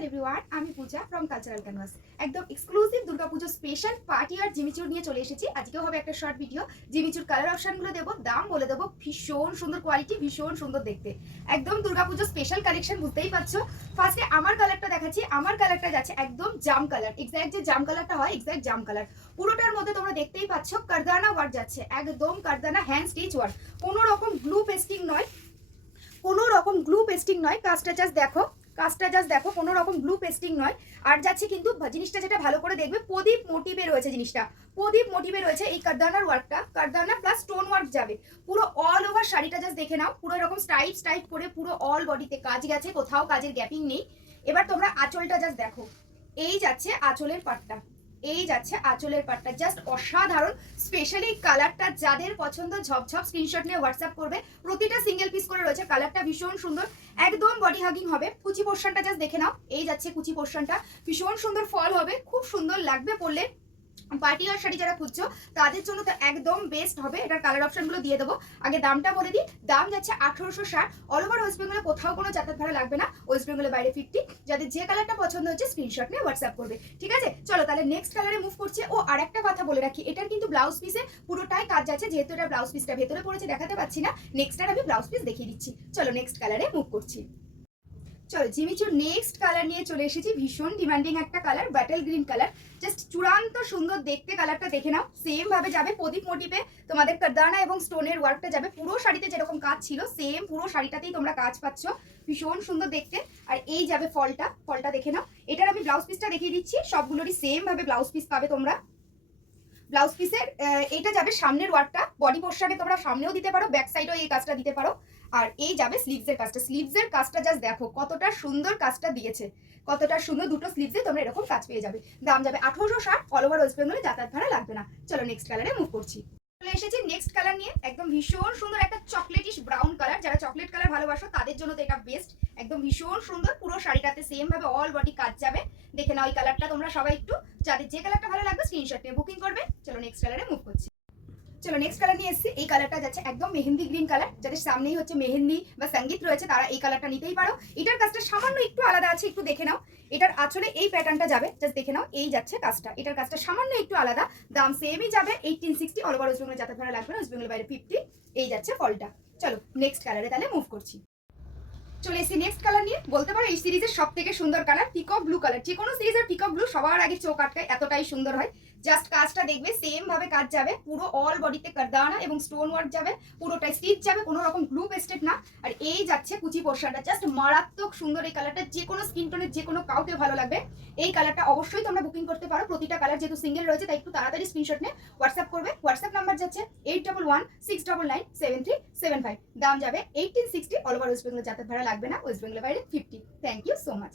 Hello everyone, আমি পূজা from cultural canvas. একদম exclusive Durga Puja special party আর জিমিচুর নিয়ে চলে এসেছি। আজকেও হবে একটা শর্ট ভিডিও। জিমিচুর কালার অপশনগুলো দেবো, দাম বলে দেবো। ভীষণ সুন্দর কোয়ালিটি, ভীষণ সুন্দর দেখতে, একদম দুর্গাপুজো স্পেশাল কালেকশন, বুঝতেই পারছো। ফার্স্টে আমার কালারটা দেখাচ্ছি। আমার কালারটা যাচ্ছে একদম জাম কালার, এক্স্যাক্ট যে জাম কালারটা হয়, এক্স্যাক্ট জাম কালার। পুরোটার মধ্যে তোমরা দেখতেই পাচ্ছ কারদানা ওয়ার্ক যাচ্ছে, একদম কারদানা হ্যান্ড স্টিচ ওয়ার্ক, কোনো রকম গ্লু পেস্টিং নয়, কোনো রকম গ্লু পেস্টিং নয়। কাজটা জাস্ট দেখো, কোনো রকম গ্লু পেস্টিং নয়। আর যাচ্ছে কিন্তু জিনিসটা যেটা ভালো করে দেখবে, প্রদীপ মোটিভে রয়েছে জিনিসটা, প্রদীপ মোটিভে রয়েছে এই কারদানার ওয়ার্কটা। কারদানা প্লাস স্টোন ওয়ার্ক যাবে পুরো অল ওভার শাড়িটা। জাস্ট দেখে নাও, পুরো এরকম স্টাইপ করে পুরো অল বডিতে কাজ গেছে, কোথাও কাজের গ্যাপিং নেই। এবার তোমরা আঁচলটা জাস্ট দেখো, এই যাচ্ছে আঁচলের পাটটা, এই যাচ্ছে আঁচলের পাটটা, জাস্ট অসাধারণ। স্পেশালি কালারটা যাদের পছন্দ ঝপঝপ স্ক্রিনশট নিয়ে হোয়াটসঅ্যাপ করবে। প্রতিটা সিঙ্গেল পিস করে রয়েছে, কালারটা ভীষণ সুন্দর, একদম বডি হাগিং হবে। কুচি পোর্শনটা জাস্ট দেখে নাও, এই যাচ্ছে কুচি পোর্শনটা, ভীষণ সুন্দর ফল হবে, খুব সুন্দর লাগবে পরলে। পার্টি আর শাড়ি যারা খুঁজছো তাদের জন্য তো একদম বেস্ট হবে। এটার কালার অপশনগুলো দিয়ে দেবো, আগে দামটা বলে দিই। দাম যাচ্ছে 1860। অল ওভার ওয়েস্ট বেঙ্গলে কোথাও কোনো যাতায়াত ভাড়া লাগবে না, ওয়েস্ট বেঙ্গলের বাইরে 50। যাদের যে কালারটা পছন্দ হচ্ছে স্ক্রিনশট নিয়ে হোয়াটসঅ্যাপ করবে, ঠিক আছে? চলো তাহলে নেক্সট কালারে মুভ করছে। ও আর একটা কথা বলে রাখি, এটার কিন্তু ব্লাউজ পিসে পুরোটাই কাজ যাচ্ছে, যেহেতু এটা ব্লাউজ পিসটা ভেতরে পড়েছে দেখাতে পাচ্ছি না। নেক্সটটার আমি ব্লাউজ পিস দেখিয়ে দিচ্ছি। চলো নেক্সট কালারে মুভ করছি। চলো জিমিচুর নেক্সট কালার নিয়ে চলে এসেছি, ভীষণ ডিমান্ডিং একটা colour, battle green colour. Just চূড়ান্ত সুন্দর দেখতে, কালারটা দেখে নাও। সেম ভাবে যাবে প্রদীপ মোটিভে, তোমাদের কারদানা এবং স্টোনের ওয়ার্কটা যাবে। পুরো শাড়িতে যেরকম কাজ ছিল সেম পুরো শাড়িটাতেই তোমরা কাজ পাচ্ছ, ভীষণ সুন্দর দেখতে। আর এই যাবে ফলটা দেখে নাও। এটার আমি ব্লাউজ পিসটা দেখিয়ে দিচ্ছি, সবগুলোরই সেম ভাবে ব্লাউজ পিস পাবে তোমরা। ব্লাউজ পিসের এটা যাবে সামনের ওয়ার্কটা, বডি পোর্শনে তোমরা সামনেও দিতে পারো, ব্যাক সাইডেও এই কাজটা দিতে পারো। আর এই যাবে স্লিভসের কাজটা, স্লিভসের কাজটা জাস্ট দেখো কতটা সুন্দর কাজটা দিয়েছে, কতটা সুন্দর। দুটো স্লিভসে তোমরা এরকম কাজ পেয়ে যাবে। দাম যাবে 1860। অল ওভার ওয়েস্ট বেঙ্গলে যাতায়াত ভাড়া লাগবে না। চলো নেক্সট কালারে মুভ করছি। চলে এসেছি নেক্সট কালার নিয়ে, একদম ভীষণ সুন্দর একটা চকলেটিশ ব্রাউন কালার। যারা চকলেট কালার ভালোবাসো তাদের জন্য তো এটা বেস্ট, একদম ভীষণ সুন্দর। পুরো শাড়িটাতে সেম ভাবে অল বডি কাজ যাবে, দেখে নাও এই কালারটা তোমরা সবাই একটু। যাদের যে কালারটা ভালো লাগবে স্ক্রিনশট নিয়ে বুকিং করবে। চলো নেক্সট কালারে মুভ করছি। চলো নেক্সট কালার নিয়ে এসেছি। এই কালারটা যাচ্ছে একদম মেহেন্দি গ্রিন কালার। যাদের সামনেই হচ্ছে মেহেন্দি বা সঙ্গীত রয়েছে তারা এই কালারটা নিতেই পারো। এটার কাজটা সামান্য একটু আলাদা আছে, একটু দেখে নাও। এটার আঁচলে এই প্যাটার্নটা যাবে, জাস্ট দেখে নাও। এই যাচ্ছে কাজটা, এটার কাজটা সামান্য একটু আলাদা। দাম সেমই যাবে 1860। অল ওভার ওয়েস্ট বেঙ্গল যাতায়াত ভাড়া লাগবে না, ওয়েস্ট বেঙ্গলের বাইরে 50। এই যাচ্ছে ফলটা। চলো নেক্সট কালারে তাহলে মুভ করছি। চলে এসেছি নেক্সট কালার নিয়ে। বলতে পারো এই সিরিজের সব থেকে সুন্দর কালার পিকক ব্লু কালার। যে কোনো সিরিজের পিকক ব্লু সবার আগে চোখ আটকায়, এতটাই সুন্দর হয়। জাস্ট কাজটা দেখবে সেম ভাবে কাজ যাবে, পুরো অল বডিতে কারদানা এবং স্টোন ওয়ার্ক যাবে, পুরোটাই স্টিচ যাবে, কোনো রকম গ্লু পেস্টেড না। আর এই যাচ্ছে কুচি পোর্শনটা, জাস্ট মারাত্মক সুন্দর। এই কালারটা যে কোনো স্কিন টোনের যে কোনো কাউকে ভালো লাগবে। এই কালারটা অবশ্যই তোমরা বুকিং করতে পারো। প্রতিটা কালার যেহেতু সিঙ্গেল রয়েছে তাই একটু তাড়াতাড়ি স্ক্রিনশট নিয়ে হোয়াটসঅ্যাপ করবে। হোয়াটসঅ্যাপ নাম্বার যাচ্ছে 8116997375। দাম যাবে 1860। অল ওভার ওয়েস্ট বেঙ্গল যাতায়াত ভাড়া লাগবে না, ওয়েস্ট বেঙ্গলের বাইরে 50। Thank you so much.